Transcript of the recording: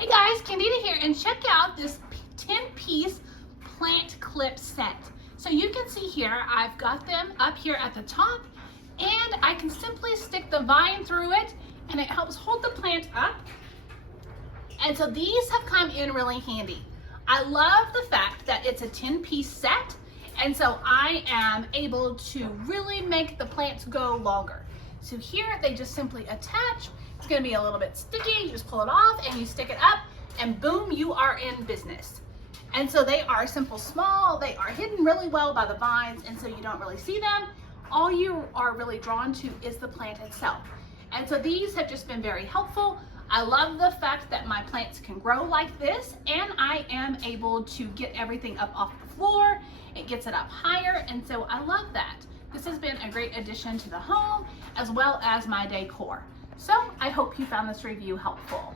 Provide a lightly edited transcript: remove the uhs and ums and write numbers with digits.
Hey guys, Candida here, and check out this 10-piece plant clip set. So you can see here, I've got them up here at the top, and I can simply stick the vine through it, and it helps hold the plant up. And so these have come in really handy. I love the fact that it's a 10-piece set, and so I am able to really make the plants go longer. So here they just simply attach. It's gonna be a little bit sticky. You just pull it off and you stick it up, and boom, you are in business. And so they are simple, small. They are hidden really well by the vines, and so you don't really see them. All you are really drawn to is the plant itself. And so these have just been very helpful. I love the fact that my plants can grow like this, and I am able to get everything up off the floor. It gets it up higher, and so I love that. This has been a great addition to the home as well as my decor. So I hope you found this review helpful.